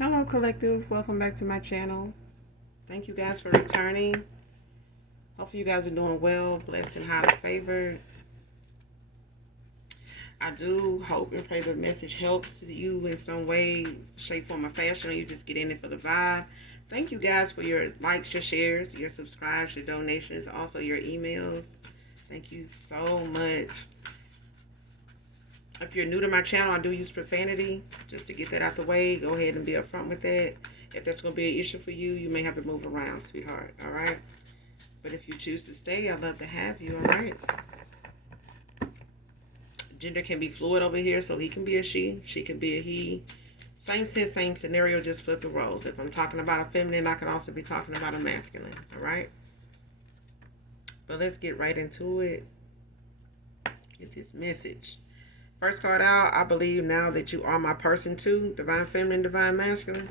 Hello, collective. Welcome back to my channel. Thank you guys for returning. Hopefully, you guys are doing well, blessed, and highly favored. I do hope and pray the message helps you in some way, shape, form, or fashion, or you just get in it for the vibe. Thank you guys for your likes, your shares, your subscribes, your donations, also your emails. Thank you so much. If you're new to my channel, I do use profanity. Just to get that out the way, go ahead and be upfront with that. If that's going to be an issue for you, you may have to move around, sweetheart. All right? But if you choose to stay, I'd love to have you. All right? Gender can be fluid over here, so he can be a she can be a he. Same sense, same scenario, just flip the roles. If I'm talking about a feminine, I can also be talking about a masculine. All right? But let's get right into it. Get this message. First card out, I believe now that you are my person too. Divine feminine, divine masculine.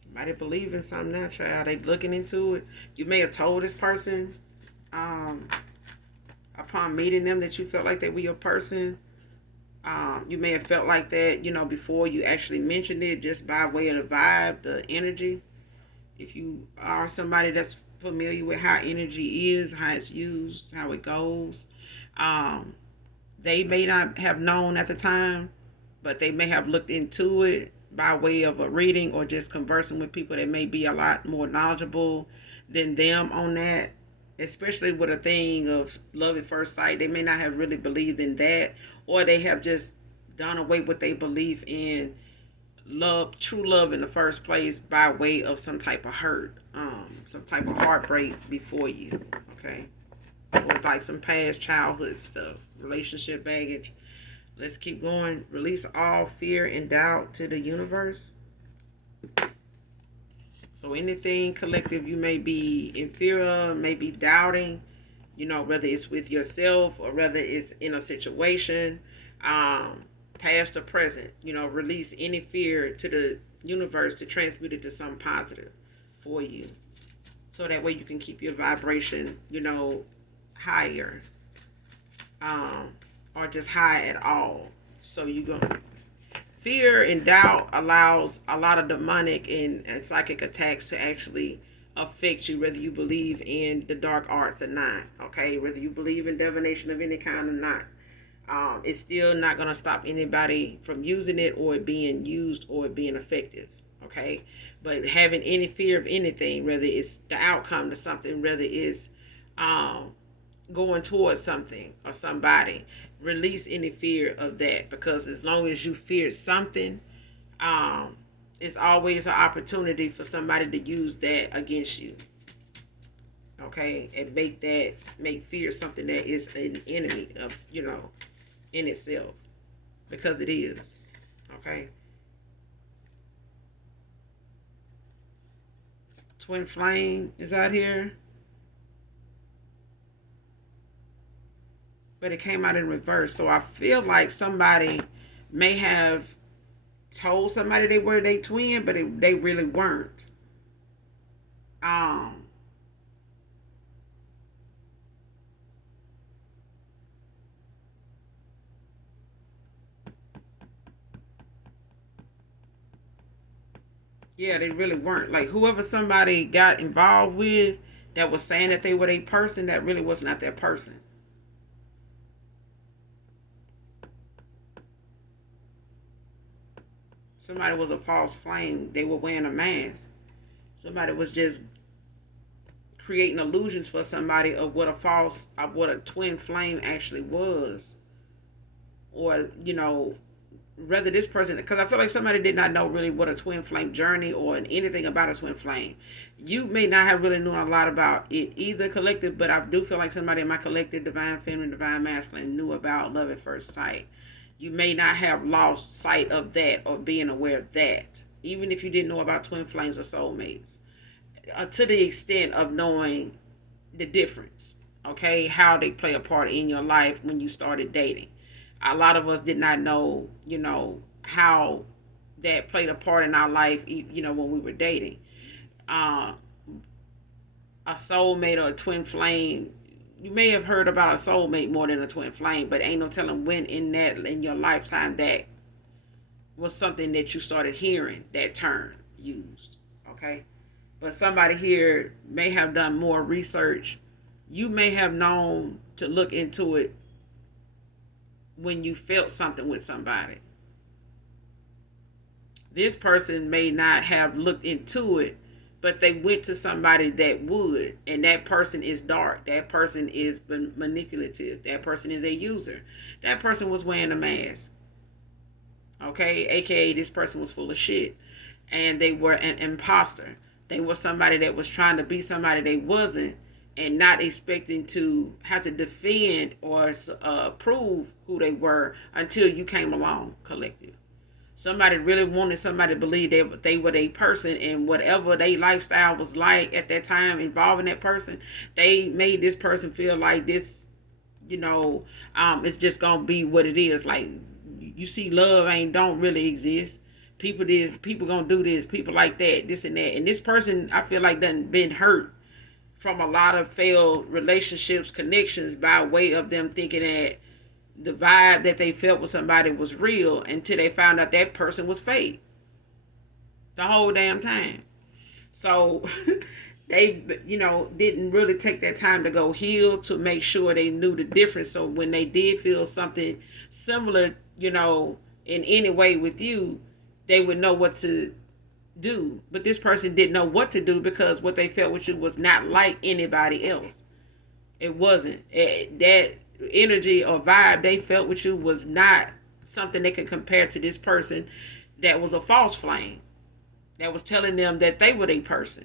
Somebody believe in something now, child. They looking into it. You may have told this person upon meeting them that you felt like they were your person. You may have felt like that, before you actually mentioned it, just by way of the vibe, the energy. If you are somebody that's familiar with how energy is, how it's used, how it goes, they may not have known at the time, but they may have looked into it by way of a reading or just conversing with people that may be a lot more knowledgeable than them on that, especially with a thing of love at first sight. They may not have really believed in that, or they have just done away with their belief in love, true love in the first place, by way of some type of hurt, some type of heartbreak before you, okay? Or like some past childhood stuff, relationship baggage. Let's keep going. Release all fear and doubt to the universe. So anything collective you may be in fear of, may be doubting, whether it's with yourself or whether it's in a situation, past or present, release any fear to the universe to transmute it to something positive for you. So that way you can keep your vibration, higher. Or just high at all. So you go. Fear and doubt allows a lot of demonic and psychic attacks to actually affect you, whether you believe in the dark arts or not. Okay, whether you believe in divination of any kind or not. It's still not going to stop anybody from using it or it being used or it being effective. Okay, but having any fear of anything, whether it's the outcome to something, whether it's going towards something or somebody, release any fear of that, because as long as you fear something, it's always an opportunity for somebody to use that against you. Okay, and make fear something that is an enemy of in itself, because it is. Okay, twin flame is out here, but it came out in reverse. So I feel like somebody may have told somebody they were their twin, but they really weren't. Um, yeah, they really weren't. Like whoever somebody got involved with that was saying that they were a person, that really was not that person. Somebody was a false flame. They were wearing a mask. Somebody was just creating illusions for somebody of what a twin flame actually was. Or, rather this person, because I feel like somebody did not know really what a twin flame journey or anything about a twin flame. You may not have really known a lot about it either, collective, but I do feel like somebody in my collective, divine feminine, divine masculine, knew about love at first sight. You may not have lost sight of that or being aware of that, even if you didn't know about twin flames or soulmates, to the extent of knowing the difference, okay, how they play a part in your life when you started dating. A lot of us did not know, how that played a part in our life, when we were dating. Uh, a soulmate or a twin flame, you may have heard about a soulmate more than a twin flame, but ain't no telling when in your lifetime that was something that you started hearing that term used. Okay. But somebody here may have done more research. You may have known to look into it when you felt something with somebody. This person may not have looked into it, but they went to somebody that would, and that person is dark. That person is manipulative. That person is a user. That person was wearing a mask. Okay, aka this person was full of shit, and they were an imposter. They were somebody that was trying to be somebody they wasn't, and not expecting to have to defend or prove who they were until you came along, collective. Somebody really wanted somebody to believe they were a person, and whatever their lifestyle was like at that time involving that person, they made this person feel like this, it's just gonna be what it is. Like, you see, love ain't don't really exist. People gonna do this, people like that, this and that. And this person, I feel like, done been hurt from a lot of failed relationships, connections, by way of them thinking that the vibe that they felt with somebody was real until they found out that person was fake the whole damn time. So they, didn't really take that time to go heal, to make sure they knew the difference. So when they did feel something similar, in any way with you, they would know what to do. But this person didn't know what to do, because what they felt with you was not like anybody else. It wasn't. That energy or vibe they felt with you was not something they could compare to this person that was a false flame, that was telling them that they were a person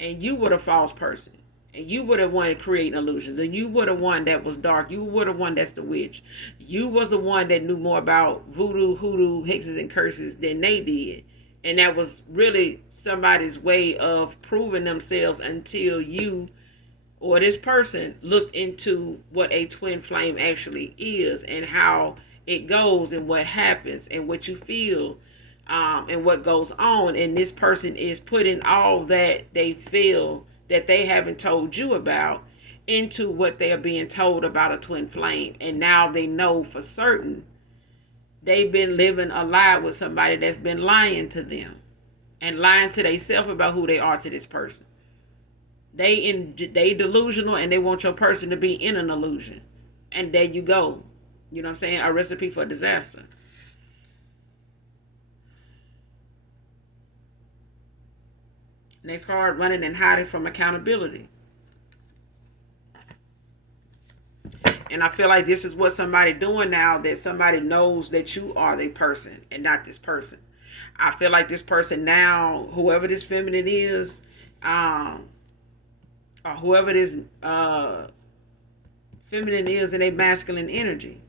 and you were the false person, and you were the one creating illusions, and you were the one that was dark, you were the one that's the witch, you was the one that knew more about voodoo, hoodoo, hexes, and curses than they did. And that was really somebody's way of proving themselves until you or this person looked into what a twin flame actually is, and how it goes, and what happens, and what you feel, and what goes on. And this person is putting all that they feel that they haven't told you about into what they are being told about a twin flame. And now they know for certain they've been living a lie with somebody that's been lying to them and lying to themselves about who they are to this person. They delusional, and they want your person to be in an illusion. And there you go. You know what I'm saying? A recipe for disaster. Next card, running and hiding from accountability. And I feel like this is what somebody doing now, that somebody knows that you are the person and not this person. I feel like this person now, whoever this feminine is, or whoever this feminine is in a masculine energy.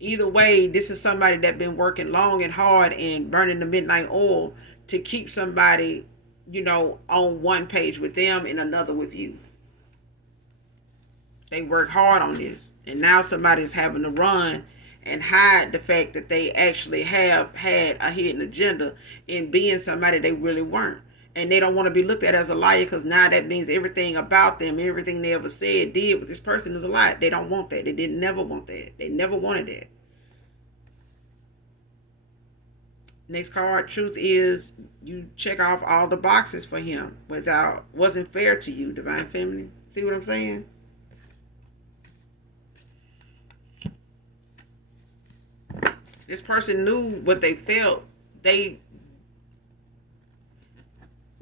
Either way, this is somebody that been working long and hard and burning the midnight oil to keep somebody, on one page with them and another with you. They work hard on this, and now somebody's having to run and hide the fact that they actually have had a hidden agenda in being somebody they really weren't. And they don't want to be looked at as a liar, because now that means everything about them, everything they ever said, did with this person is a lie. They don't want that. They didn't never want that. They never wanted that. Next card, truth is you check off all the boxes for him wasn't fair to you, divine feminine. See what I'm saying? This person knew what they felt. I'm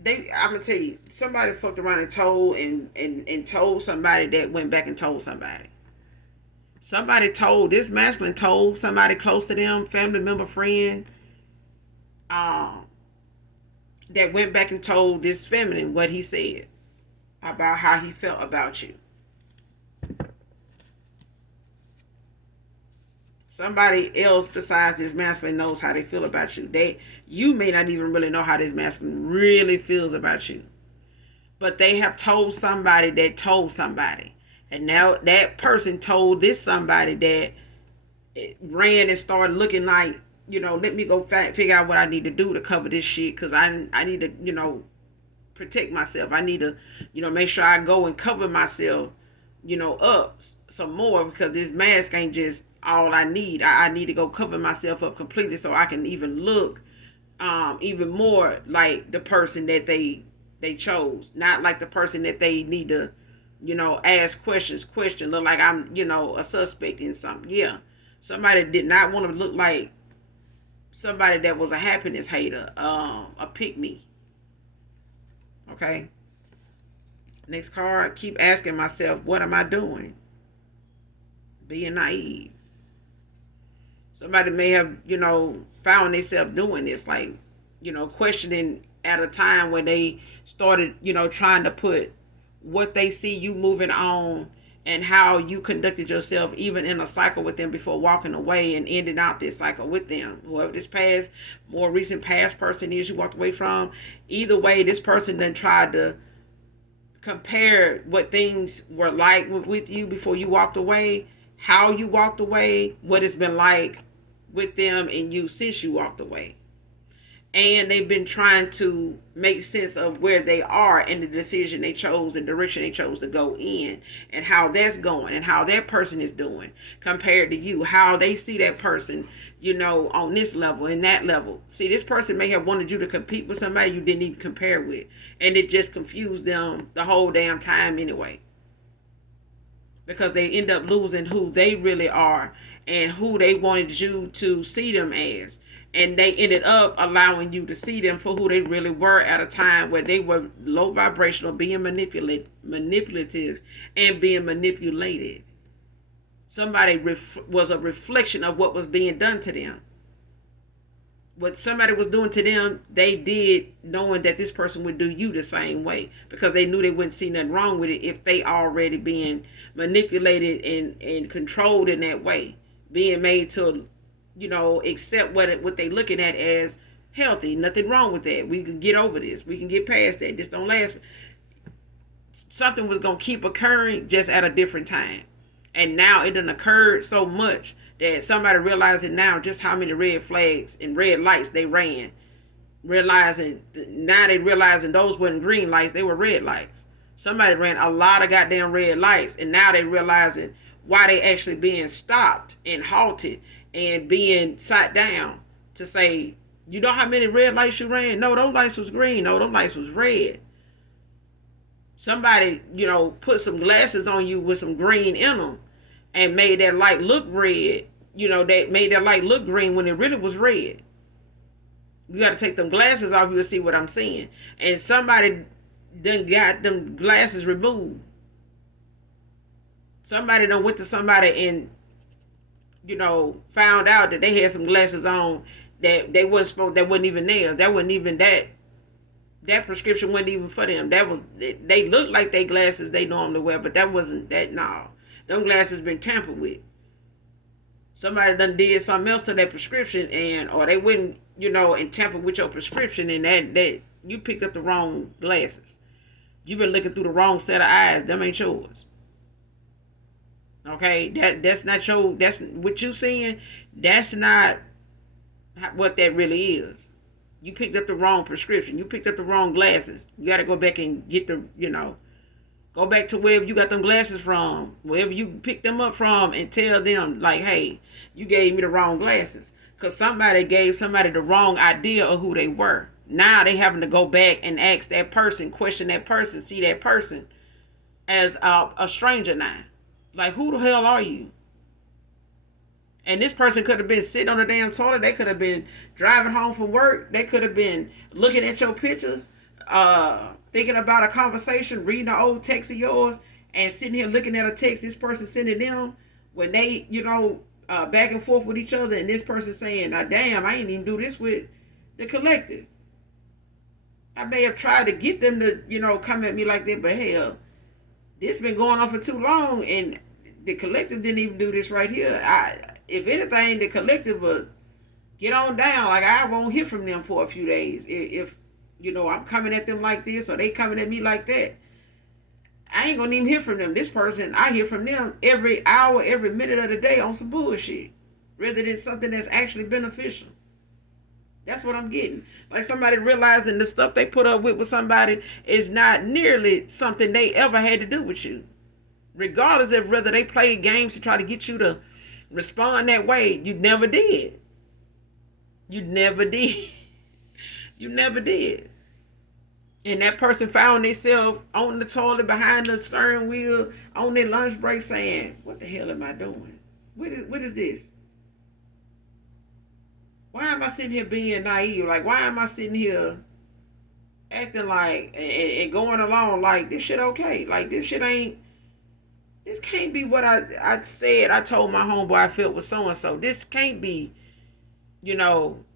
gonna tell you, somebody fucked around and told somebody that went back and told somebody. This masculine told somebody close to them, family member, friend, that went back and told this feminine what he said about how he felt about you. Somebody else besides this masculine knows how they feel about you. You may not even really know how this masculine really feels about you. But they have told somebody that told somebody. And now that person told this somebody that it ran and started looking like, let me go figure out what I need to do to cover this shit. Because I need to, protect myself. I need to, make sure I go and cover myself, up some more. Because this mask ain't just all I need. I need to go cover myself up completely so I can even look even more like the person that they chose, not like the person that they need to, ask question, look like I'm, a suspect in something. Yeah. Somebody did not want to look like somebody that was a happiness hater, a pick me. Okay. Next card, keep asking myself, what am I doing? Being naive. Somebody may have, found themselves doing this, like, questioning at a time when they started, trying to put what they see you moving on and how you conducted yourself even in a cycle with them before walking away and ending out this cycle with them. Whoever this more recent past person is you walked away from, either way, this person then tried to compare what things were like with you before you walked away, how you walked away, what it's been like with them and you since you walked away. And they've been trying to make sense of where they are and the decision they chose, the direction they chose to go in, and how that's going, and how that person is doing compared to you, how they see that person, on this level and that level. See, this person may have wanted you to compete with somebody you didn't even compare with, and it just confused them the whole damn time anyway, because they end up losing who they really are and who they wanted you to see them as. And they ended up allowing you to see them for who they really were at a time where they were low vibrational, being manipulative, and being manipulated. Somebody was a reflection of what was being done to them. What somebody was doing to them, they did knowing that this person would do you the same way, because they knew they wouldn't see nothing wrong with it if they already being manipulated and controlled in that way, being made to accept what they looking at as healthy. Nothing wrong with that. We can get over this. We can get past that. This don't last. Something was going to keep occurring, just at a different time. And now it done occurred so much that somebody realizing now just how many red flags and red lights they ran. Now they realizing those weren't green lights, they were red lights. Somebody ran a lot of goddamn red lights, and now they realizing why they actually being stopped and halted and being sat down to say, you know how many red lights you ran? No, those lights was green. No, those lights was red. Somebody, put some glasses on you with some green in them and made that light look red. They made that light look green when it really was red. You got to take them glasses off, you'll see what I'm saying. And somebody done got them glasses removed. Somebody done went to somebody and found out that they had some glasses on that they wasn't supposed, that wasn't even theirs. That wasn't even that prescription wasn't even for them. They looked like they glasses they normally wear, but that wasn't that. No, them glasses been tampered with. Somebody done did something else to that prescription, or they wouldn't, and tampered with your prescription, and that you picked up the wrong glasses. You've been looking through the wrong set of eyes. Them ain't yours. Okay, that's not that's what you seeing. That's not what that really is. You picked up the wrong prescription. You picked up the wrong glasses. You got to go back and get go back to wherever you got them glasses from, wherever you picked them up from, and tell them like, hey, you gave me the wrong glasses, because somebody gave somebody the wrong idea of who they were. Now they having to go back and ask that person, question that person, see that person as a stranger now. Like, who the hell are you? And this person could have been sitting on the damn toilet. They could have been driving home from work. They could have been looking at your pictures, thinking about a conversation, reading an old text of yours, and sitting here looking at a text this person sending them when they, back and forth with each other, and this person saying, now, damn, I ain't even do this with the collective. I may have tried to get them to, come at me like that, but hell, this been going on for too long, and the collective didn't even do this right here. If anything, the collective will get on down. Like, I won't hear from them for a few days. If I'm coming at them like this, or they coming at me like that, I ain't gonna even hear from them. This person, I hear from them every hour, every minute of the day on some bullshit, rather than something that's actually beneficial. That's what I'm getting. Like, somebody realizing the stuff they put up with somebody is not nearly something they ever had to do with you. Regardless of whether they played games to try to get you to respond that way. You never did. You never did. You never did. And that person found themselves on the toilet behind the steering wheel on their lunch break saying, what the hell am I doing? What is this? Why am I sitting here being naive? Like, why am I sitting here acting like and going along like this shit okay? Like, this shit ain't, this can't be what I said. I told my homeboy I felt with so and so. This can't be,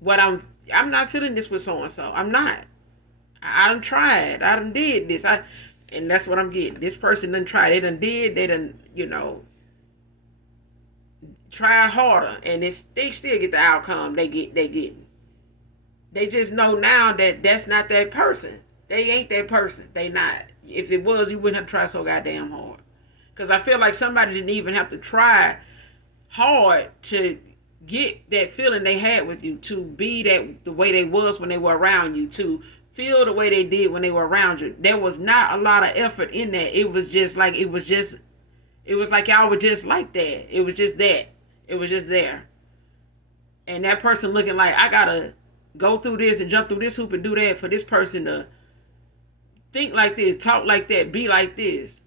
what I'm not feeling this with so and so. I'm not. I done tried. I done did this. And that's what I'm getting. This person done tried. They done did. They done, tried harder, and they still get the outcome they get. They just know now that that's not that person. They ain't that person. They not. If it was, you wouldn't have to try so goddamn hard. Because I feel like somebody didn't even have to try hard to get that feeling they had with you, to be that the way they was when they were around you, to feel the way they did when they were around you. There was not a lot of effort in that. It was like y'all were just like that. It was just that. It was just there. And that person looking like, I gotta go through this and jump through this hoop and do that for this person to think like this, talk like that, be like this.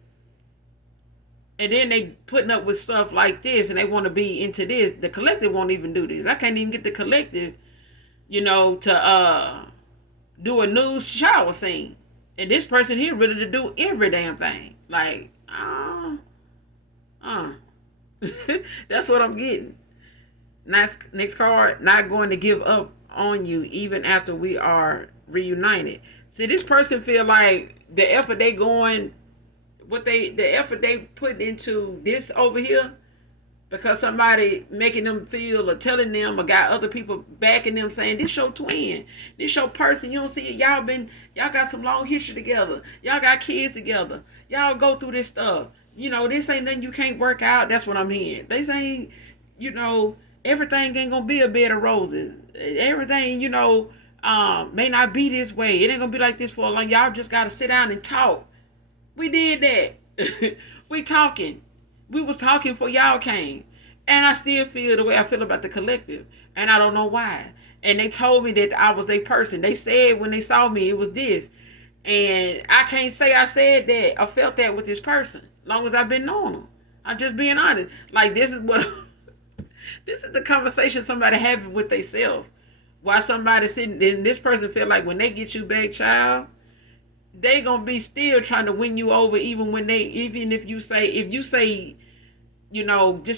And then they putting up with stuff like this and they want to be into this. The collective won't even do this. I can't even get the collective, to do a nude shower scene. And this person here ready to do every damn thing. Like, that's what I'm getting. Next card, not going to give up on you even after we are reunited. See, this person feel like the effort they going, the effort they put into this over here, because somebody making them feel or telling them or got other people backing them saying, this your twin, this your person, you don't see it, y'all got some long history together, y'all got kids together, y'all go through this stuff, this ain't nothing you can't work out. That's what I'm hearing. They saying, everything ain't gonna be a bed of roses. Everything, may not be this way. It ain't gonna be like this for a long. Y'all just gotta sit down and talk. We did that. We talking. We was talking before y'all came. And I still feel the way I feel about the collective. And I don't know why. And they told me that I was their person. They said when they saw me, it was this. And I can't say I said that. I felt that with this person. As long as I've been knowing them. I'm just being honest. Like, this is what... This is the conversation somebody having with themselves. Why somebody sitting... And this person feel like when they get you back, child... They gonna be still trying to win you over, even if you say, just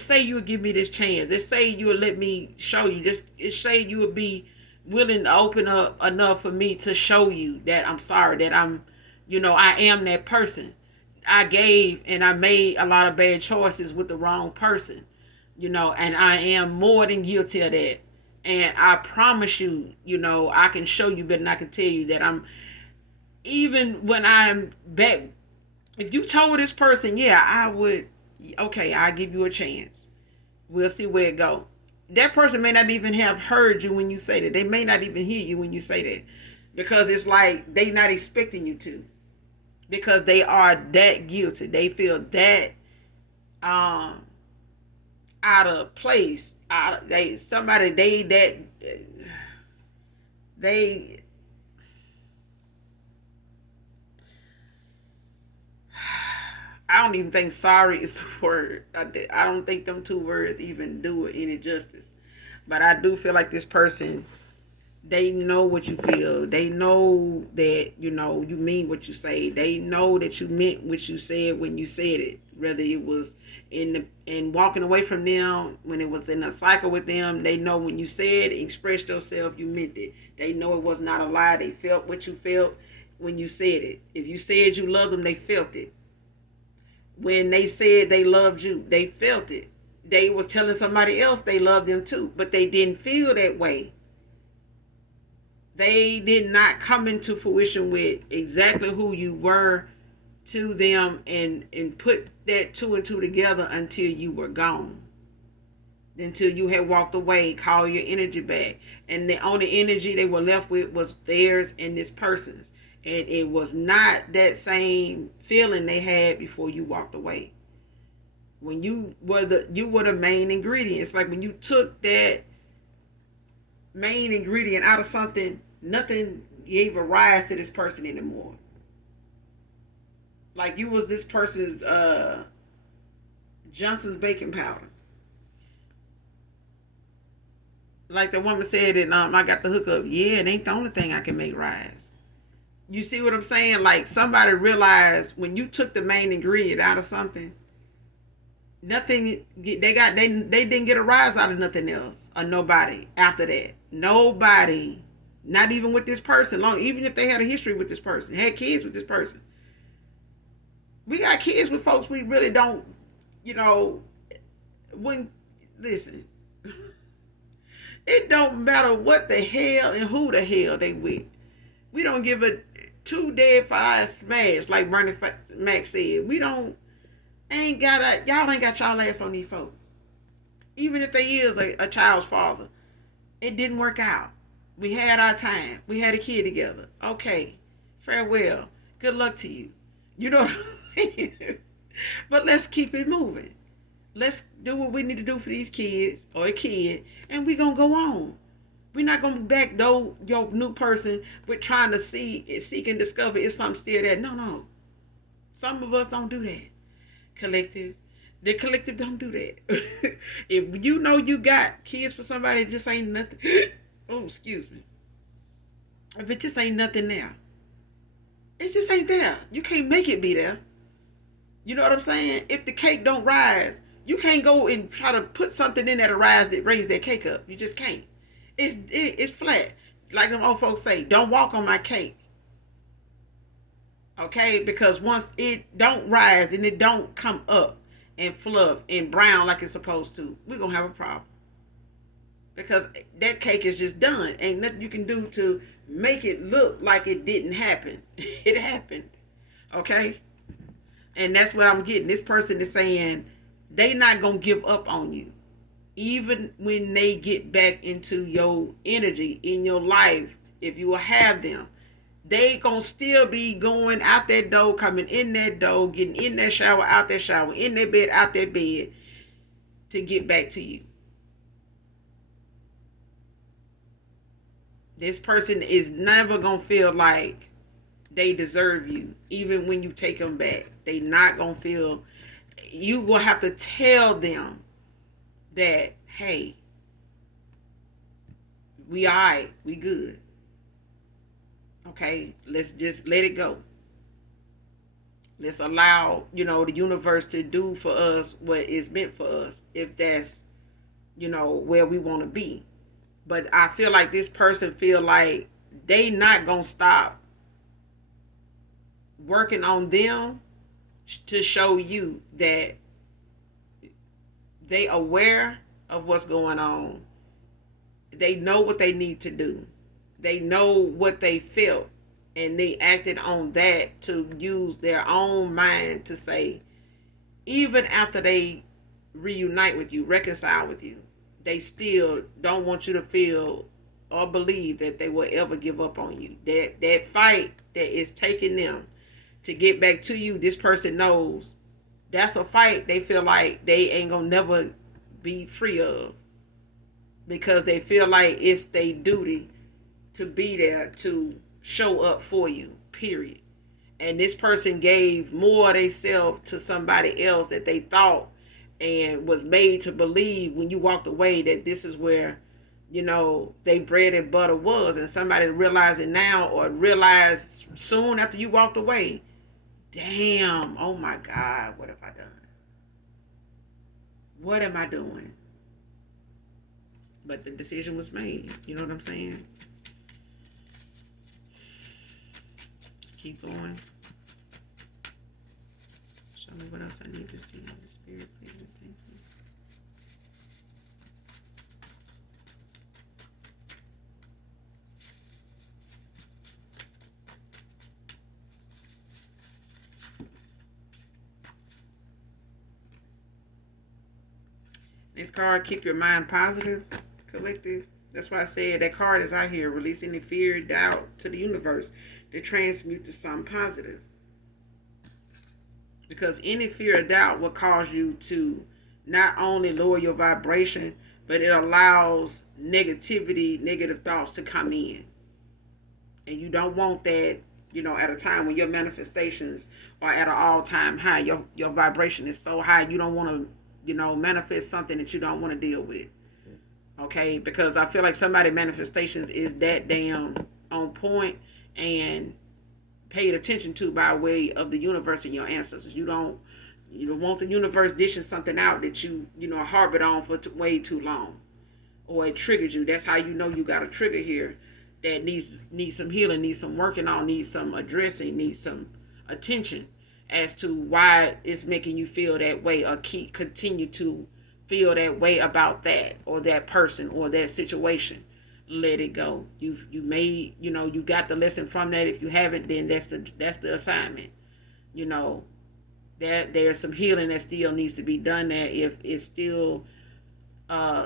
say you would give me this chance. Just say you would let me show you. Just say you would be willing to open up enough for me to show you that I'm sorry, that I'm, I am that person. I gave and I made a lot of bad choices with the wrong person, and I am more than guilty of that. And I promise you, I can show you better than I can tell you that I'm. Even when I'm back, if you told this person, yeah, I would, okay, I'll give you a chance. We'll see where it go. That person may not even have heard you when you say that. They may not even hear you when you say that. Because it's like they not expecting you to. Because they are that guilty. They feel that out of place. I don't even think sorry is the word. I don't think them two words even do it any justice. But I do feel like this person, they know what you feel. They know that, you mean what you say. They know that you meant what you said when you said it. Whether it was in walking away from them, when it was in a cycle with them, they know when you said, expressed yourself, you meant it. They know it was not a lie. They felt what you felt when you said it. If you said you loved them, they felt it. When they said they loved you, they felt it. They was telling somebody else they loved them too, but they didn't feel that way. They did not come into fruition with exactly who you were to them and put that two and two together until you were gone. Until you had walked away, call your energy back. And the only energy they were left with was theirs and this person's. And it was not that same feeling they had before you walked away. When you were the main ingredient. It's like when you took that main ingredient out of something, nothing gave a rise to this person anymore. Like you was this person's Johnson's baking powder. Like the woman said, and I got the hookup. Yeah, it ain't the only thing I can make rise. You see what I'm saying? Like somebody realized when you took the main ingredient out of something, nothing they didn't get a rise out of nothing else or nobody after that. Nobody, not even with this person. Long even if they had a history with this person, had kids with this person. We got kids with folks we really don't, you know, when listen. It don't matter what the hell and who the hell they with. We don't give a two dead for our smash, like Bernie Mac said. We don't ain't got y'all ain't got y'all ass on these folks. Even if they is a child's father, it didn't work out. We had our time. We had a kid together. Okay, farewell. Good luck to you. You know what I'm saying? But let's keep it moving. Let's do what we need to do for these kids or a kid, and we gonna go on. We're not gonna backdoor your new person with trying to seek and discover if something's still there. No, no. Some of us don't do that. Collective. The collective don't do that. If you know you got kids for somebody, it just ain't nothing. Oh, excuse me. If it just ain't nothing there, it just ain't there. You can't make it be there. You know what I'm saying? If the cake don't rise, you can't go and try to put something in there to rise that raise that cake up. You just can't. It's flat. Like them old folks say, don't walk on my cake. Okay? Because once it don't rise and it don't come up and fluff and brown like it's supposed to, we're going to have a problem. Because that cake is just done. Ain't nothing you can do to make it look like it didn't happen. It happened. Okay? And that's what I'm getting. This person is saying they not going to give up on you. Even when they get back into your energy in your life, if you will have them, they gonna still be going out that door, coming in that door, getting in that shower, out that shower, in that bed, out that bed, to get back to you. This person is never gonna feel like they deserve you, even when you take them back. They not gonna feel. You will have to tell them that, hey, we all right, we good. Okay, let's just let it go. Let's allow, the universe to do for us what is meant for us, if that's, where we want to be. But I feel like this person feel like they not gonna stop working on them to show you that they aware of what's going on. They know what they need to do. They know what they felt, and they acted on that to use their own mind to say, even after they reunite with you, reconcile with you, they still don't want you to feel or believe that they will ever give up on you. That fight that is taking them to get back to you, this person knows that's a fight they feel like they ain't gonna never be free of, because they feel like it's their duty to be there to show up for you, period. And this person gave more of themselves to somebody else that they thought and was made to believe when you walked away that this is where, they bread and butter was. And somebody realized it now, or realized soon after you walked away, damn, oh my God, what have I done? What am I doing? But the decision was made. You know what I'm saying? Let's keep going. Show me what else I need to see. The Spirit, please, and thank you. This card, keep your mind positive, collective. That's why I said that card is out here, releasing the fear, doubt to the universe to transmute to something positive. because any fear or doubt will cause you to not only lower your vibration, but it allows negative thoughts to come in. And you don't want that, at a time when your manifestations are at an all-time high. Your vibration is so high, you don't want to, manifest something that you don't want to deal with. Okay? Because I feel like somebody's manifestations is that damn on point and paid attention to by way of the universe and your ancestors. You don't want the universe dishing something out that harbored on for way too long, or it triggers you. That's how you know you got a trigger here that needs some healing, needs some working on, needs some addressing, needs some attention as to why it's making you feel that way, or continue to feel that way about that or that person or that situation. Let it go. You made, you got the lesson from that. If you haven't, then that's the assignment. There's some healing that still needs to be done there. If it's still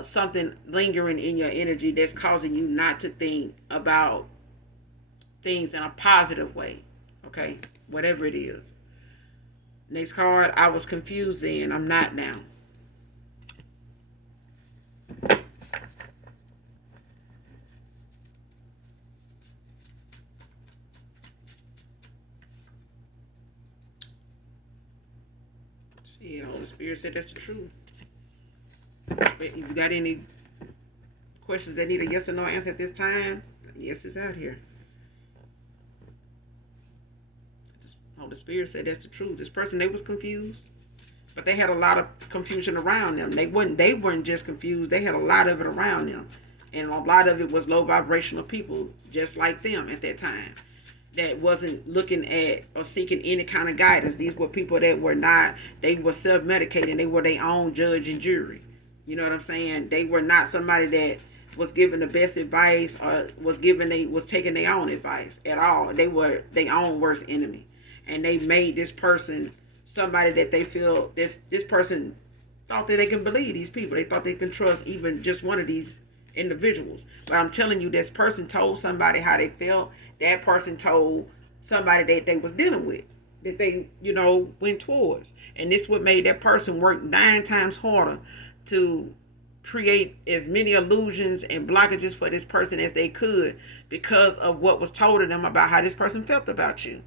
something lingering in your energy that's causing you not to think about things in a positive way. Okay, whatever it is. Next card. I was confused then. I'm not now. Yeah, the Holy Spirit said that's the truth. If you got any questions that need a yes or no answer at this time, yes is out here. The Holy Spirit said that's the truth. This person, they was confused, but they had a lot of confusion around them. They weren't just confused. They had a lot of it around them, and a lot of it was low vibrational people just like them at that time, that wasn't looking at or seeking any kind of guidance. These were people that were not, they were self-medicating. They were their own judge and jury. You know what I'm saying? They were not somebody that was giving the best advice or was taking their own advice at all. They were their own worst enemy. And they made this person somebody that they feel, this person thought that they can believe these people. They thought they can trust even just one of these individuals. But I'm telling you, this person told somebody how they felt. That person told somebody that they was dealing with, that they, went towards. And this what made that person work 9 times harder to create as many illusions and blockages for this person as they could, because of what was told to them about how this person felt about you.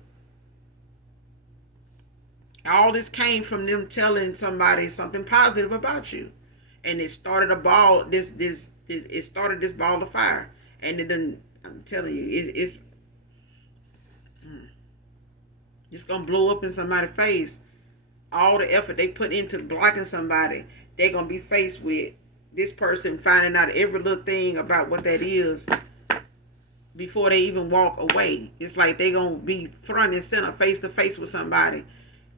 All this came from them telling somebody something positive about you. And it started it started this ball of fire. And it didn't, I'm telling you, it's gonna blow up in somebody's face. All the effort they put into blocking somebody, they're gonna be faced with this person finding out every little thing about what that is before they even walk away. It's like they're gonna be front and center, face to face with somebody,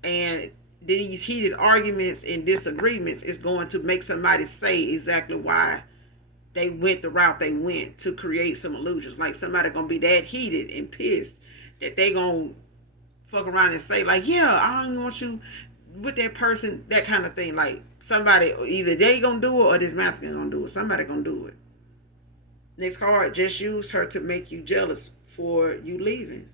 and these heated arguments and disagreements is going to make somebody say exactly why they went the route they went, to create some illusions. Like somebody gonna be that heated and pissed that they gonna fuck around and say like, yeah, I don't want you with that person, that kind of thing. Like somebody, either they gonna do it or this masculine gonna do it. Somebody gonna do it. Next card. Just use her to make you jealous for you leaving.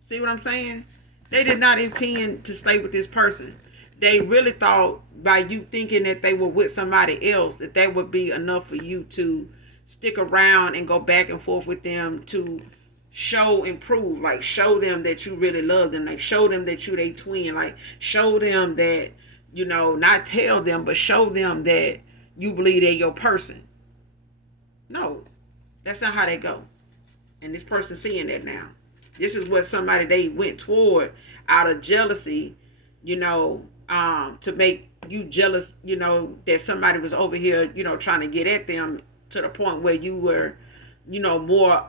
See what I'm saying? They did not intend to stay with this person. They really thought by you thinking that they were with somebody else, that would be enough for you to stick around and go back and forth with them, to show and prove, like show them that you really love them, like show them that you they twin, like show them that, not tell them, but show them that you believe they're your person. No, that's not how they go. And this person seeing that now. This is what somebody they went toward out of jealousy, to make you jealous, that somebody was over here, trying to get at them, to the point where you were, more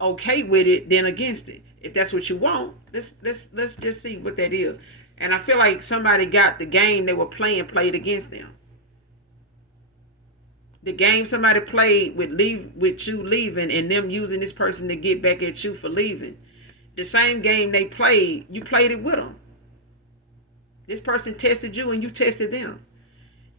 okay with it than against it. If that's what you want, let's just see what that is. And I feel like somebody got the game they were played against them. The game somebody played with you leaving, and them using this person to get back at you for leaving. The same game they played, you played it with them. This person tested you and you tested them.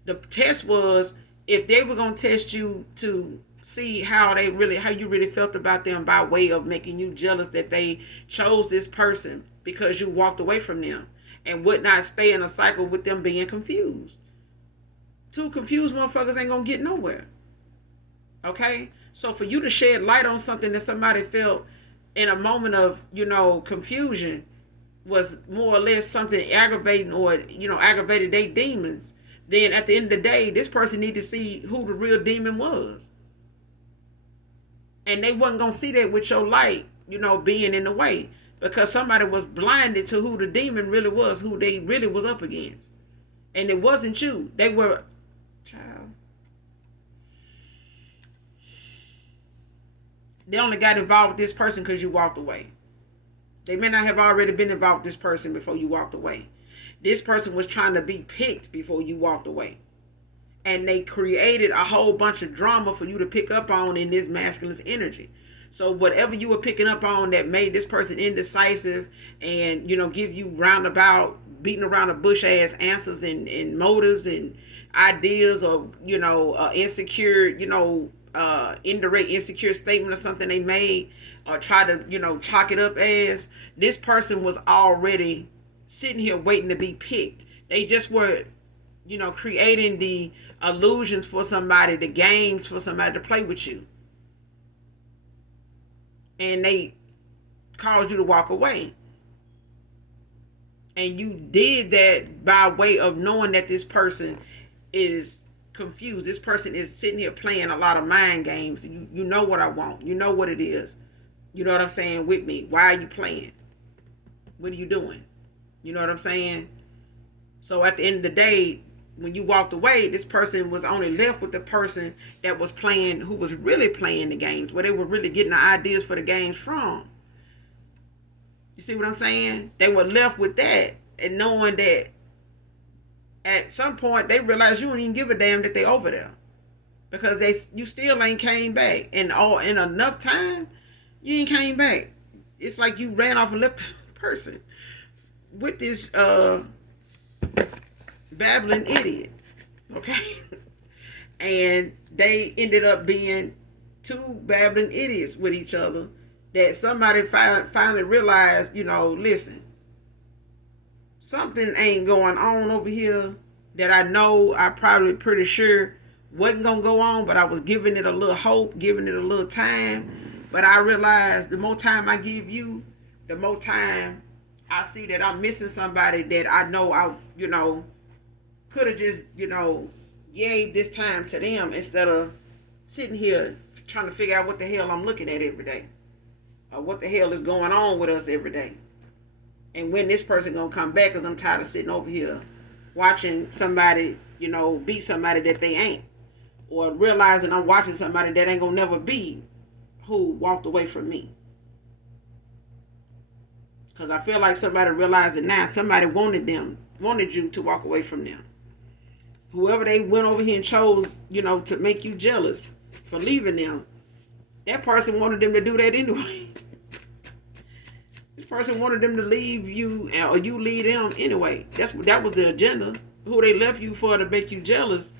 The test was, if they were going to test you to see how you really felt about them, by way of making you jealous that they chose this person because you walked away from them. and would not stay in a cycle with them being confused. Two confused motherfuckers ain't gonna get nowhere. Okay? So for you to shed light on something that somebody felt in a moment of, confusion was more or less something aggravating, or, aggravated their demons, then at the end of the day, this person need to see who the real demon was. And they wasn't gonna see that with your light, being in the way. Because somebody was blinded to who the demon really was, who they really was up against. And it wasn't you. They were, child. They only got involved with this person because you walked away. They may not have already been involved with this person before you walked away. This person was trying to be picked before you walked away. And they created a whole bunch of drama for you to pick up on in this masculine energy. So whatever you were picking up on that made this person indecisive and, give you roundabout, beating around the bush ass answers and motives and ideas, or, insecure, indirect insecure statement or something they made, or try to, chalk it up as, this person was already sitting here waiting to be picked. They just were, creating the illusions for somebody, the games for somebody to play with you. And they caused you to walk away. And you did that by way of knowing that this person is confused. This person is sitting here playing a lot of mind games. You know what I want. You know what it is. You know what I'm saying with me. Why are you playing? What are you doing? You know what I'm saying? So at the end of the day, when you walked away, this person was only left with the person that was playing, who was really playing the games, where they were really getting the ideas for the games from. You see what I'm saying? They were left with that, and knowing that at some point they realized you don't even give a damn that they over there, because you still ain't came back, and all in enough time you ain't came back. It's like you ran off and left this person with this babbling idiot, okay? And they ended up being two babbling idiots with each other, that somebody finally realized, listen, something ain't going on over here that I probably pretty sure wasn't gonna go on, but I was giving it a little hope, giving it a little time. But I realized the more time I give you, the more time I see that I'm missing somebody that I know could have just, gave this time to them, instead of sitting here trying to figure out what the hell I'm looking at every day, or what the hell is going on with us every day. And when this person gonna come back, because I'm tired of sitting over here watching somebody, be somebody that they ain't, or realizing I'm watching somebody that ain't gonna never be who walked away from me. Because I feel like somebody realized it now. Somebody wanted you to walk away from them. Whoever they went over here and chose, to make you jealous for leaving them, that person wanted them to do that anyway. This person wanted them to leave you, or you leave them anyway. That was the agenda. Who they left you for, to make you jealous.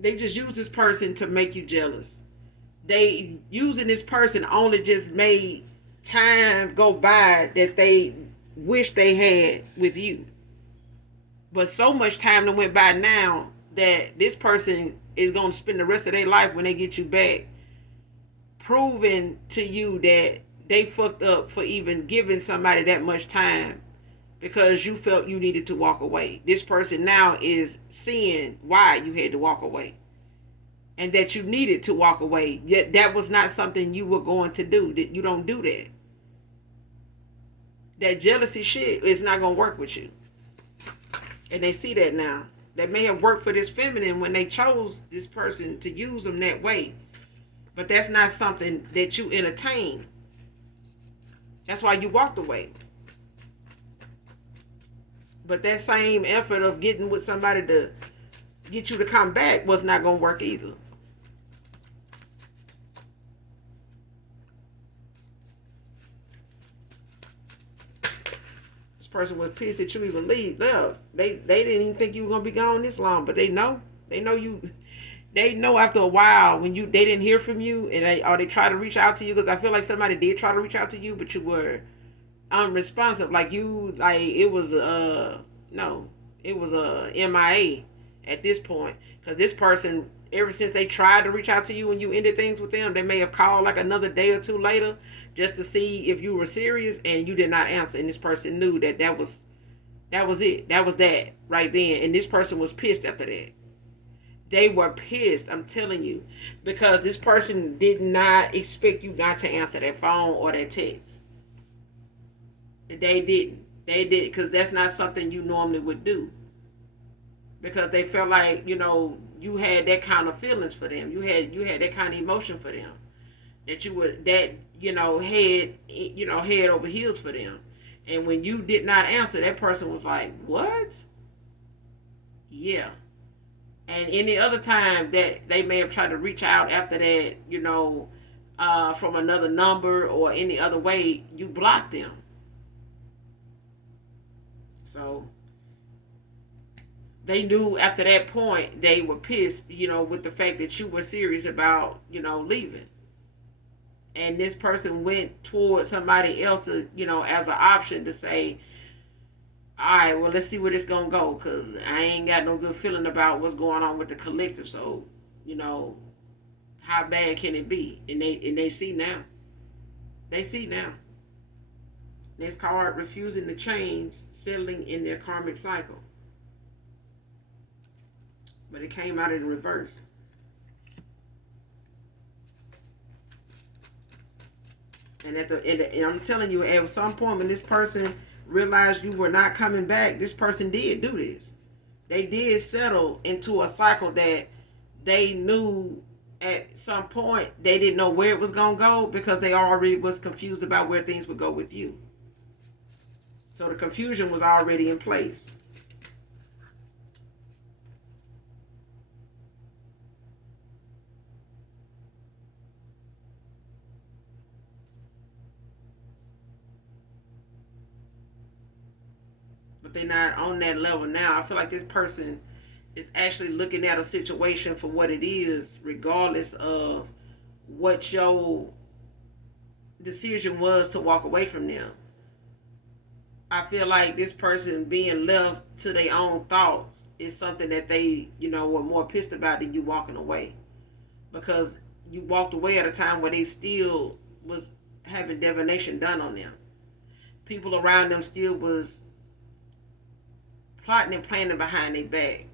They just used this person to make you jealous. They using this person only just made time go by that they wish they had with you. But so much time that went by now that this person is going to spend the rest of their life, when they get you back, proving to you that they fucked up for even giving somebody that much time, because you felt you needed to walk away. This person now is seeing why you had to walk away, and that you needed to walk away. Yet that was not something you were going to do. That you don't do that. That jealousy shit is not going to work with you. And they see that now. That may have worked for this feminine when they chose this person to use them that way. But that's not something that you entertain. That's why you walked away. But that same effort of getting with somebody to get you to come back was not going to work either. This person was pissed that you even left. They didn't even think you were going to be gone this long, but they know. They know you. They know after a while when they didn't hear from you, and they try to reach out to you, because I feel like somebody did try to reach out to you, but you were unresponsive. Like you, like it was no, it was a MIA at this point, because this person, ever since they tried to reach out to you and you ended things with them, they may have called like another day or two later just to see if you were serious, and you did not answer, and this person knew that that was it, that was that right then, and this person was pissed after that. They were pissed, I'm telling you, because this person did not expect you not to answer that phone or that text. They didn't. They did, because that's not something you normally would do. Because they felt like, you had that kind of feelings for them. You had that kind of emotion for them. That you would, that head over heels for them. And when you did not answer, that person was like, "What?" Yeah. And any other time that they may have tried to reach out after that, from another number or any other way, you blocked them. So they knew after that point they were pissed, with the fact that you were serious about, leaving. And this person went towards somebody else, as an option to say, all right, well, let's see where this gonna go, cause I ain't got no good feeling about what's going on with the collective. So, you know, how bad can it be? And they see now. They see now. Next card, refusing to change, settling in their karmic cycle. But it came out in reverse. And I'm telling you, at some point when this person realized you were not coming back, this person did do this. They did settle into a cycle that they knew at some point they didn't know where it was gonna go, because they already was confused about where things would go with you. So the confusion was already in place. But they're not on that level now. I feel like this person is actually looking at a situation for what it is, regardless of what your decision was to walk away from them. I feel like this person being left to their own thoughts is something that they, were more pissed about than you walking away. Because you walked away at a time where they still was having divination done on them. People around them still was plotting and planning behind their back.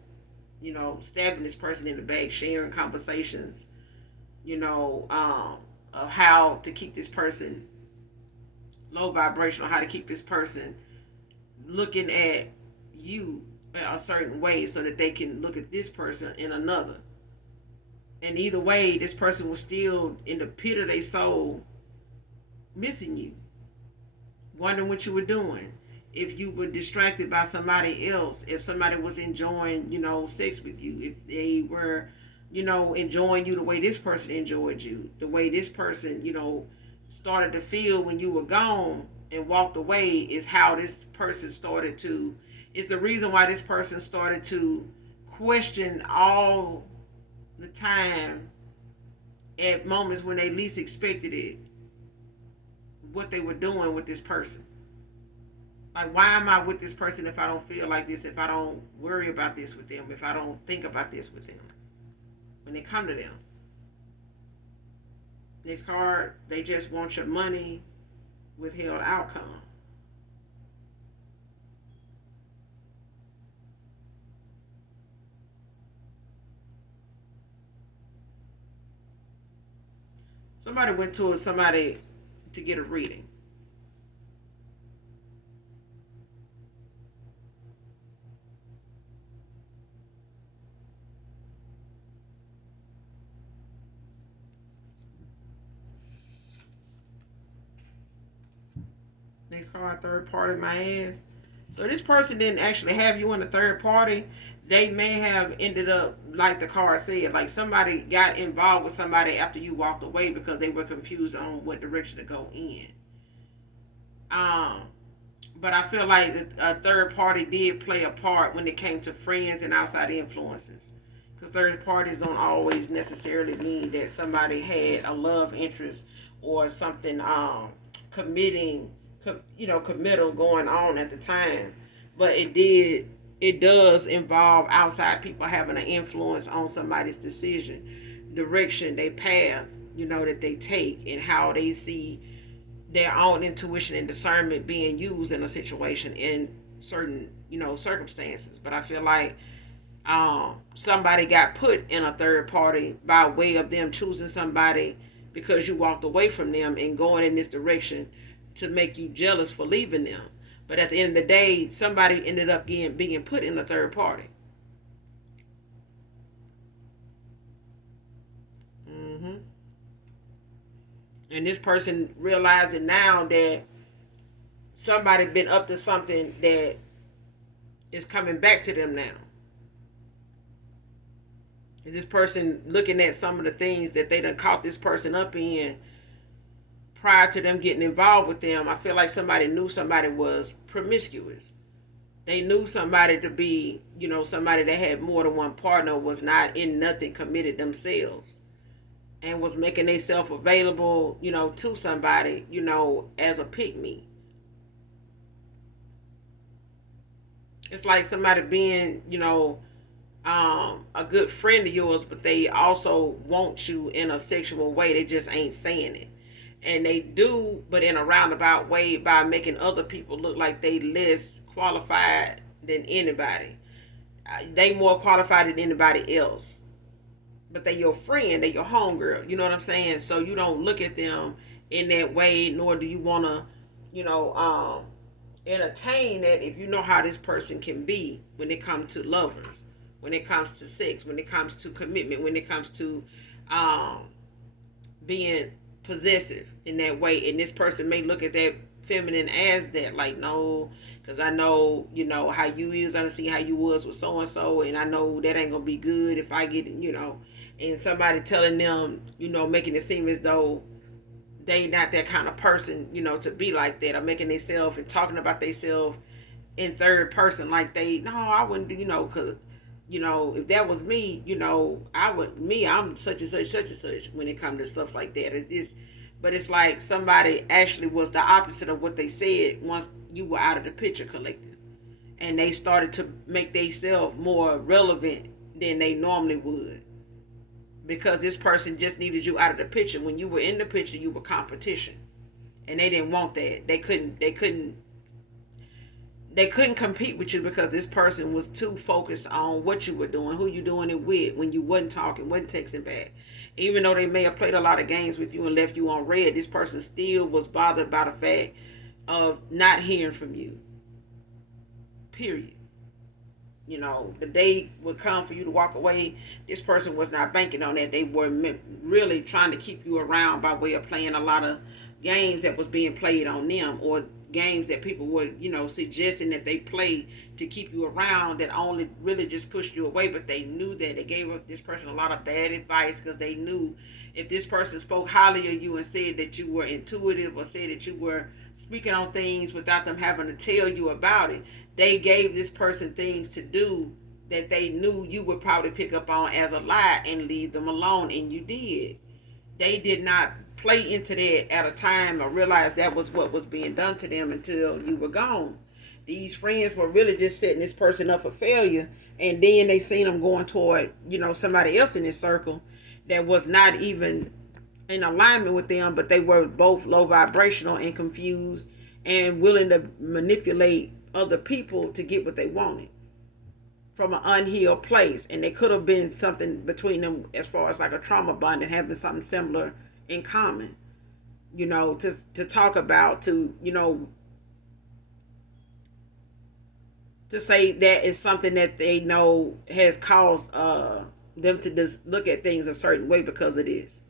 Stabbing this person in the back, sharing conversations, of how to keep this person low vibrational, how to keep this person looking at you a certain way so that they can look at this person in another. And either way, this person was still in the pit of their soul missing you, wondering what you were doing. If you were distracted by somebody else, if somebody was enjoying, sex with you, if they were, enjoying you the way this person enjoyed you, the way this person, started to feel when you were gone and walked away, is how this person started to, is the reason why this person started to question all the time at moments when they least expected it, what they were doing with this person. Like, why am I with this person if I don't feel like this, if I don't worry about this with them, if I don't think about this with them when they come to them? Next card, they just want your money, withheld outcome. Somebody went to somebody to get a reading. Next card, third party, my ass. So this person didn't actually have you in the third party. They may have ended up, like the card said, like somebody got involved with somebody after you walked away because they were confused on what direction to go in. Um, but I feel like a third party did play a part when it came to friends and outside influences. Because third parties don't always necessarily mean that somebody had a love interest or something committing committal going on at the time, but it does involve outside people having an influence on somebody's decision, direction, their path, that they take, and how they see their own intuition and discernment being used in a situation in certain circumstances. But I feel like somebody got put in a third party by way of them choosing somebody because you walked away from them and going in this direction to make you jealous for leaving them. But at the end of the day, somebody ended up being put in a third party. hmm And this person realizing now that somebody been up to something that is coming back to them now. And this person looking at some of the things that they done caught this person up in prior to them getting involved with them. I feel like somebody knew somebody was promiscuous. They knew somebody to be, somebody that had more than one partner, was not in nothing, committed themselves, and was making themselves available, to somebody, as a pick me. It's like somebody being, a good friend of yours, but they also want you in a sexual way. They just ain't saying it. And they do, but in a roundabout way, by making other people look like they less qualified than anybody. They more qualified than anybody else. But they your friend, they your homegirl. You know what I'm saying? So you don't look at them in that way, nor do you want to, entertain that if you know how this person can be when it comes to lovers, when it comes to sex, when it comes to commitment, when it comes to being possessive in that way. And this person may look at that feminine as that, like, no, because I know, how you is. I see how you was with so and so, and I know that ain't gonna be good if I get, and somebody telling them, making it seem as though they not that kind of person, to be like that, or making themselves and talking about themselves in third person, like no, I wouldn't do, because if that was me, I'm such and such, such and such, when it comes to stuff like that. But it's like somebody actually was the opposite of what they said once you were out of the picture collective, and they started to make themselves more relevant than they normally would, because this person just needed you out of the picture. When you were in the picture, you were competition, and they didn't want that. They couldn't compete with you because this person was too focused on what you were doing, who you doing it with, when you wasn't talking, wasn't texting back. Even though they may have played a lot of games with you and left you on red, this person still was bothered by the fact of not hearing from you. Period. The day would come for you to walk away. This person was not banking on that. They were really trying to keep you around by way of playing a lot of games that was being played on them, or games that people were, suggesting that they play to keep you around, that only really just pushed you away. But they knew that. They gave this person a lot of bad advice, because they knew if this person spoke highly of you and said that you were intuitive, or said that you were speaking on things without them having to tell you about it, they gave this person things to do that they knew you would probably pick up on as a lie and leave them alone, and you did. They did not play into that at a time or realize that was what was being done to them until you were gone. These friends were really just setting this person up for failure, and then they seen them going toward, somebody else in this circle that was not even in alignment with them, but they were both low vibrational and confused and willing to manipulate other people to get what they wanted from an unhealed place. And there could have been something between them as far as like a trauma bond and having something similar in common, to talk about, to say that is something that they know has caused them to just look at things a certain way, because it is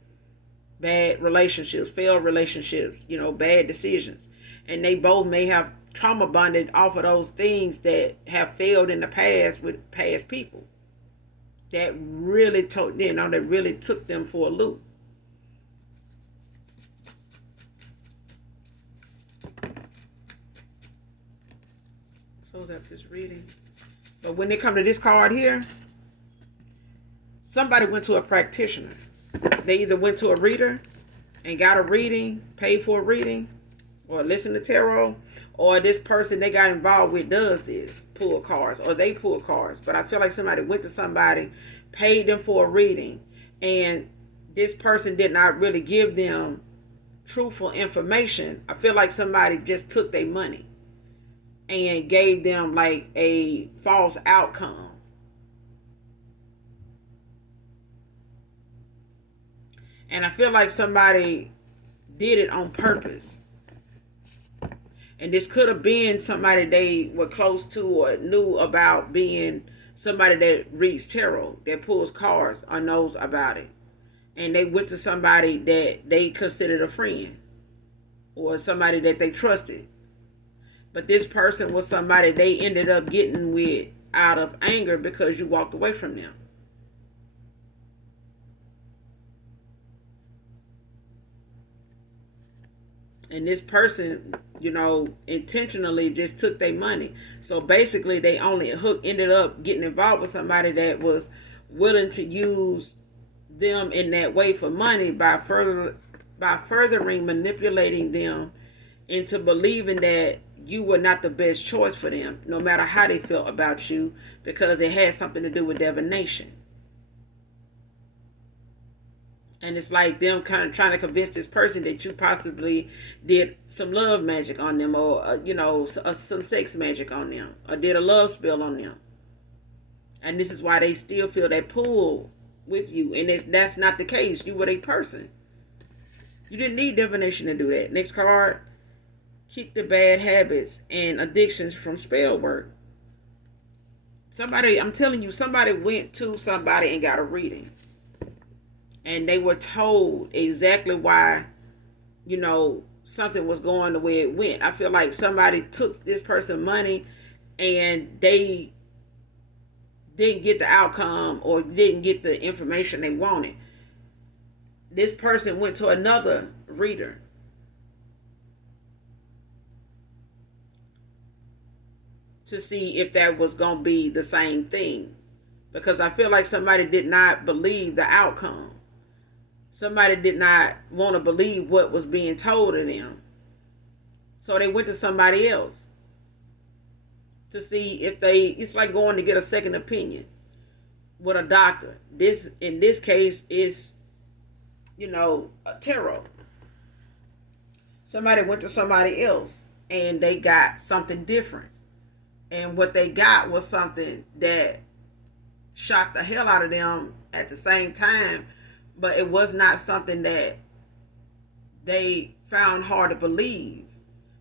bad relationships, failed relationships, bad decisions. And they both may have trauma bonded off of those things that have failed in the past with past people that really that really took them for a loop. Close up this reading. But when they come to this card here, somebody went to a practitioner. They either went to a reader and got a reading, paid for a reading, or listen to tarot, or this person they got involved with does this, pull cards, or they pull cards. But I feel like somebody went to somebody, paid them for a reading, and this person did not really give them truthful information. I feel like somebody just took their money and gave them like a false outcome. And I feel like somebody did it on purpose. And this could have been somebody they were close to or knew about, being somebody that reads tarot, that pulls cards or knows about it. And they went to somebody that they considered a friend or somebody that they trusted. But this person was somebody they ended up getting with out of anger because you walked away from them. And this person, intentionally just took their money. So basically, they only ended up getting involved with somebody that was willing to use them in that way for money by furthering manipulating them into believing that you were not the best choice for them, no matter how they felt about you, because it had something to do with divination. And it's like them kind of trying to convince this person that you possibly did some love magic on them, or some sex magic on them, or did a love spell on them. And this is why they still feel that pull with you. And that's not the case. You were a person. You didn't need divination to do that. Next card. Kick the bad habits and addictions from spell work. I'm telling you, somebody went to somebody and got a reading. And they were told exactly why, something was going the way it went. I feel like somebody took this person money and they didn't get the outcome or didn't get the information they wanted. This person went to another reader to see if that was going to be the same thing. Because I feel like somebody did not believe the outcome. Somebody did not want to believe what was being told to them. So they went to somebody else to see if it's like going to get a second opinion with a doctor. In this case, is, a tarot. Somebody went to somebody else and they got something different. And what they got was something that shocked the hell out of them at the same time. But it was not something that they found hard to believe,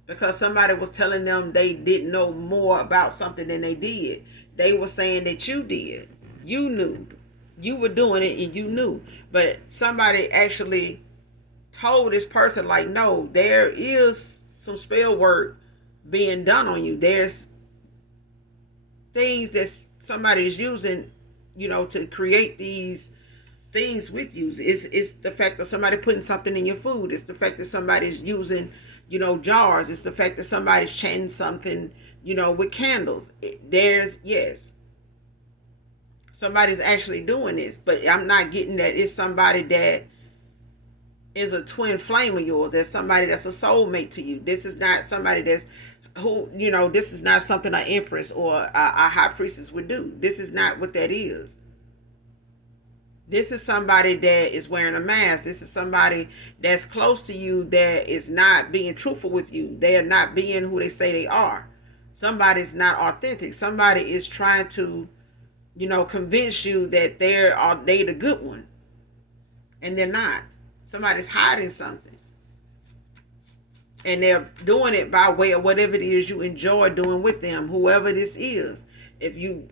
because somebody was telling them they didn't know more about something than they did. They were saying that you did. You knew. You were doing it and you knew. But somebody actually told this person, like, no, there is some spell work being done on you. There's things that somebody is using, to create these things with you. It's the fact that somebody putting something in your food. It's the fact that somebody's using, jars. It's the fact that somebody's chanting something, with candles. Yes, somebody's actually doing this, but I'm not getting that it's somebody that is a twin flame of yours. There's somebody that's a soulmate to you. This is not somebody this is not something an empress or a high priestess would do. This is not what that is. This is somebody that is wearing a mask. This is somebody that's close to you that is not being truthful with you. They are not being who they say they are. Somebody's not authentic. Somebody is trying to, convince you that they the good one. And they're not. Somebody's hiding something. And they're doing it by way of whatever it is you enjoy doing with them, whoever this is. If you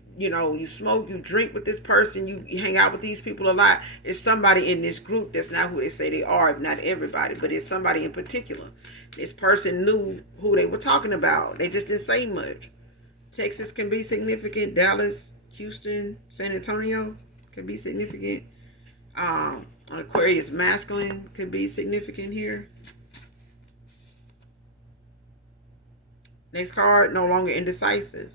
smoke, you drink with this person, you hang out with these people a lot, it's somebody in this group that's not who they say they are, if not everybody, but it's somebody in particular. This person knew who they were talking about. They just didn't say much. Texas can be significant. Dallas, Houston, San Antonio can be significant. Aquarius masculine could be significant here. Next card, no longer indecisive.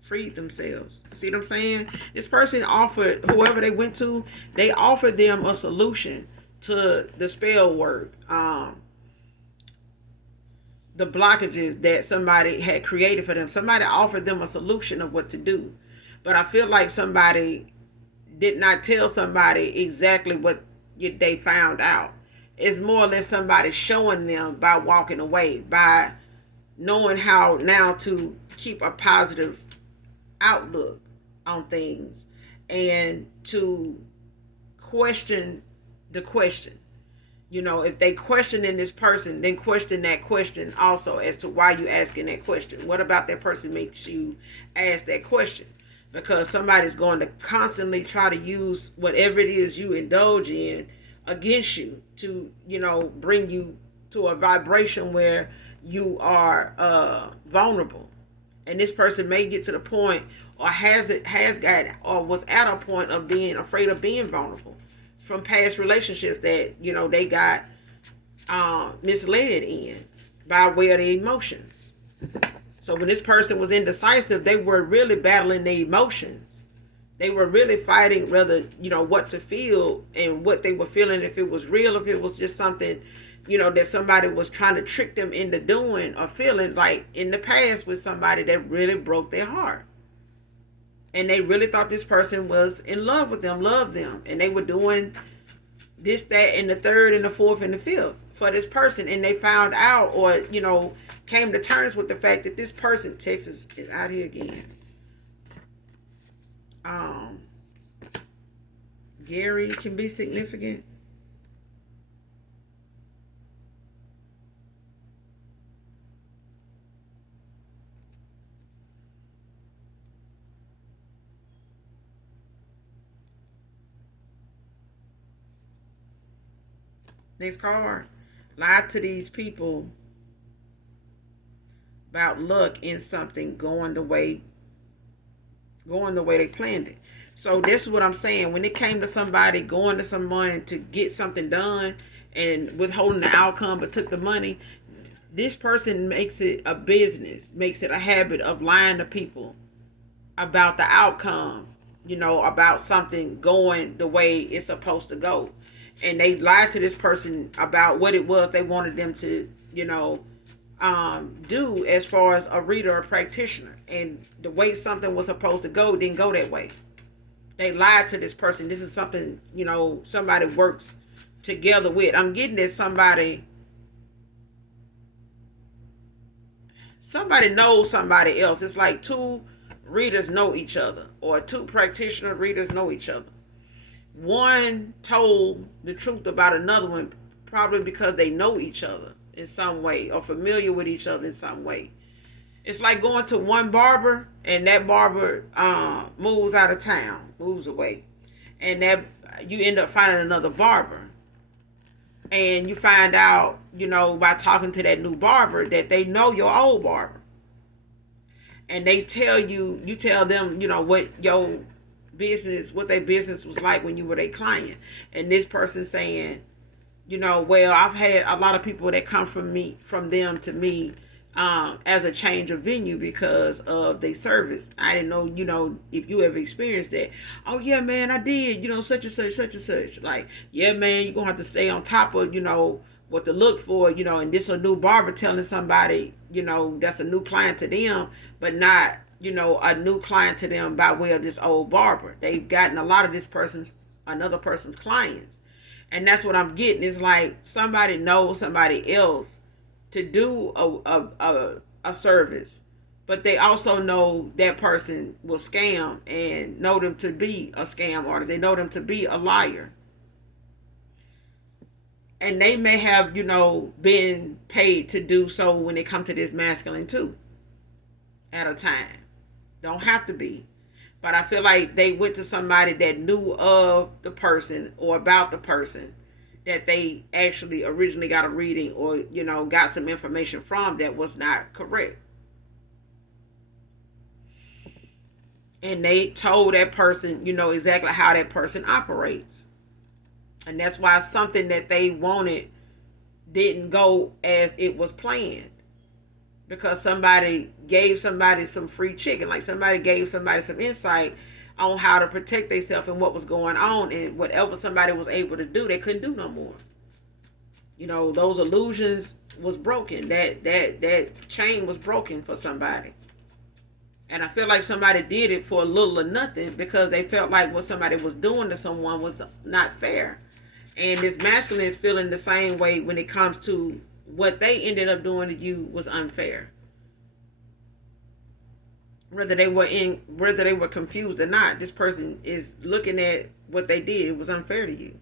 Freed themselves. See what I'm saying? This person offered, whoever they went to, they offered them a solution to the spell work. the blockages that somebody had created for them. Somebody offered them a solution of what to do. But I feel like somebody did not tell somebody exactly what they found out. It's more or less somebody showing them by walking away, by knowing how now to keep a positive outlook on things, and to question the question. If they questioning this person, then question that question also as to why you asking that question. What about that person makes you ask that question? Because somebody's going to constantly try to use whatever it is you indulge in against you to, bring you to a vibration where you are vulnerable. And this person may get to the point, or has got, or was at a point of being afraid of being vulnerable from past relationships that they got misled in by way of their emotions. So when this person was indecisive, they were really battling their emotions. They were really fighting whether what to feel and what they were feeling, if it was real, if it was just something that somebody was trying to trick them into doing or feeling, like in the past with somebody that really broke their heart. And they really thought this person was in love with them, loved them. And they were doing this, that, and the third, and the fourth, and the fifth for this person. And they found out, or, came to terms with the fact that this person, Texas is out here again. Gary can be significant. Next card. Lied to these people about luck in something going the way they planned it. So this is what I'm saying. When it came to somebody going to someone to get something done and withholding the outcome but took the money, this person makes it a business, makes it a habit of lying to people about the outcome, about something going the way it's supposed to go. And they lied to this person about what it was they wanted them to, do as far as a reader or practitioner. And the way something was supposed to go didn't go that way. They lied to this person. This is something, somebody works together with. I'm getting that somebody knows somebody else. It's like two readers know each other, or two practitioner readers know each other. One told the truth about another one, probably because they know each other in some way or familiar with each other in some way. It's like going to one barber, and that barber moves out of town, moves away, and that you end up finding another barber. And you find out, by talking to that new barber, that they know your old barber. And they tell you tell them, what your business, what their business was like when you were their client. And this person saying, well, I've had a lot of people that come from them to me as a change of venue because of their service. I didn't know, if you ever experienced that. Oh yeah, man, I did, such and such, such and such. Like, yeah, man, you're gonna have to stay on top of, what to look for, and this a new barber telling somebody, that's a new client to them, but not, a new client to them by way of this old barber. They've gotten a lot of another person's clients. And that's what I'm getting. It's like somebody knows somebody else to do a service, but they also know that person will scam and know them to be a scam artist. They know them to be a liar. And they may have, been paid to do so when they come to this masculine too at a time. Don't have to be. But I feel like they went to somebody that knew of the person or about the person that they actually originally got a reading or, got some information from that was not correct. And they told that person, exactly how that person operates. And that's why something that they wanted didn't go as it was planned. Because somebody gave somebody some free chicken. Like somebody gave somebody some insight on how to protect themselves and what was going on. And whatever somebody was able to do, they couldn't do no more. Those illusions was broken. That chain was broken for somebody. And I feel like somebody did it for a little or nothing because they felt like what somebody was doing to someone was not fair. And this masculine is feeling the same way when it comes to what they ended up doing to you was unfair. Whether they were confused or not, this person is looking at what they did was unfair to you.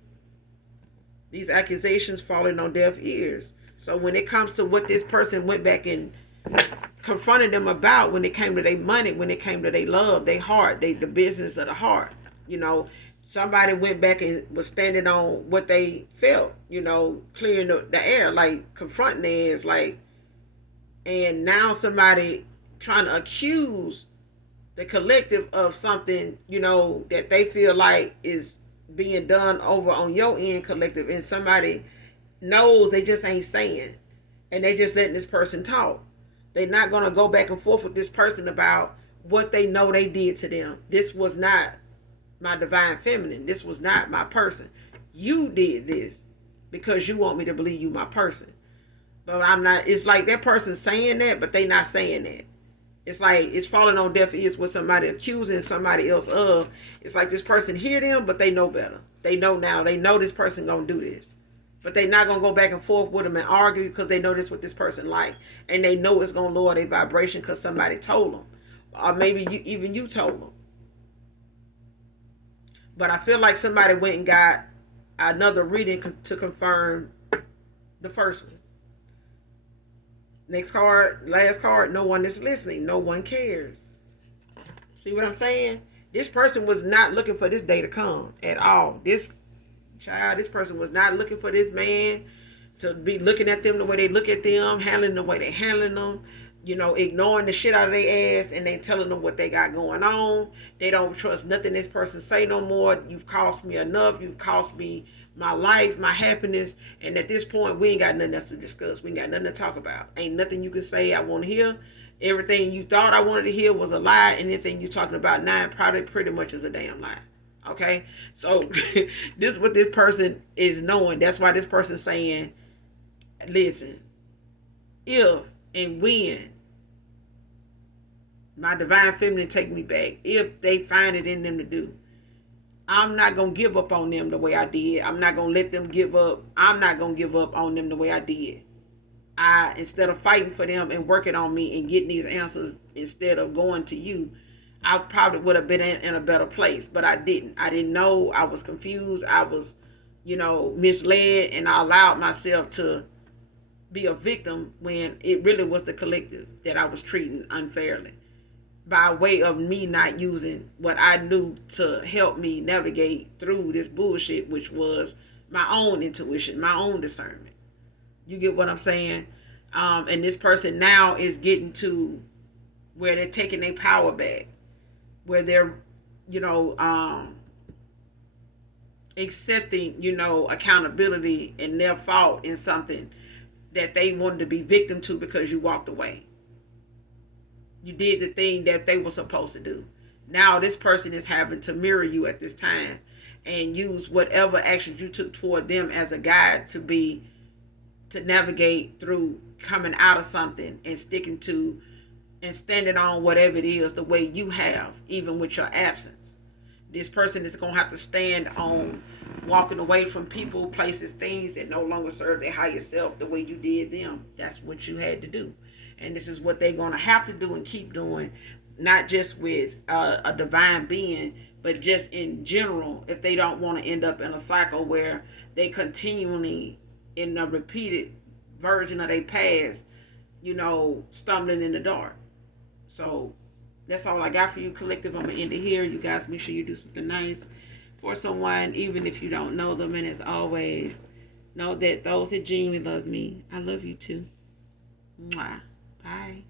These accusations falling on deaf ears. So when it comes to what this person went back and confronted them about, when it came to their money, when it came to their love, their heart, the business of the heart, somebody went back and was standing on what they felt, clearing the air, like confronting their ass, like, and now somebody trying to accuse the collective of something, that they feel like is being done over on your end collective, and somebody knows they just ain't saying, and they just letting this person talk. They're not going to go back and forth with this person about what they know they did to them. This was not my divine feminine. This was not my person. You did this because you want me to believe you my person. But I'm not. It's like that person saying that, but they not saying that. It's like it's falling on deaf ears with somebody accusing somebody else of. It's like this person hear them, but they know better. They know now. They know this person gonna do this. But they not going to go back and forth with them and argue because they know this what this person like. And they know it's going to lower their vibration because somebody told them. Or maybe even you told them. But I feel like somebody went and got another reading to confirm the first one. Next card, last card, no one is listening. No one cares. See what I'm saying? This person was not looking for this day to come at all. This person was not looking for this man to be looking at them the way they look at them, handling the way they handling them, ignoring the shit out of their ass, and then telling them what they got going on. They don't trust nothing this person say no more. You've cost me enough. You've cost me my life, my happiness. And at this point, we ain't got nothing else to discuss. We ain't got nothing to talk about. Ain't nothing you can say I want to hear. Everything you thought I wanted to hear was a lie. Anything you talking about now probably pretty much is a damn lie. Okay, so this is what this person is knowing. That's why this person's saying, listen, if and when my divine feminine take me back, if they find it in them to do, I'm not going to give up on them the way I did. I'm not going to let them give up. I'm not going to give up on them the way I did. Instead of fighting for them and working on me and getting these answers, instead of going to you, I probably would have been in a better place, but I didn't. I didn't know. I was confused. I was, misled, and I allowed myself to be a victim when it really was the collective that I was treating unfairly by way of me not using what I knew to help me navigate through this bullshit, which was my own intuition, my own discernment. You get what I'm saying? And this person now is getting to where they're taking their power back, where they're, accepting, accountability and their fault in something that they wanted to be victim to because you walked away. You did the thing that they were supposed to do. Now this person is having to mirror you at this time and use whatever actions you took toward them as a guide to navigate through coming out of something and sticking to and standing on whatever it is the way you have, even with your absence. This person is going to have to stand on walking away from people, places, things that no longer serve their higher self the way you did them. That's what you had to do. And this is what they're going to have to do and keep doing, not just with a divine being, but just in general, if they don't want to end up in a cycle where they continually, in a repeated version of their past, stumbling in the dark. So that's all I got for you, collective. I'm going to end it here. You guys make sure you do something nice for someone, even if you don't know them. And as always, know that those that genuinely love me, I love you too. Mwah. Bye.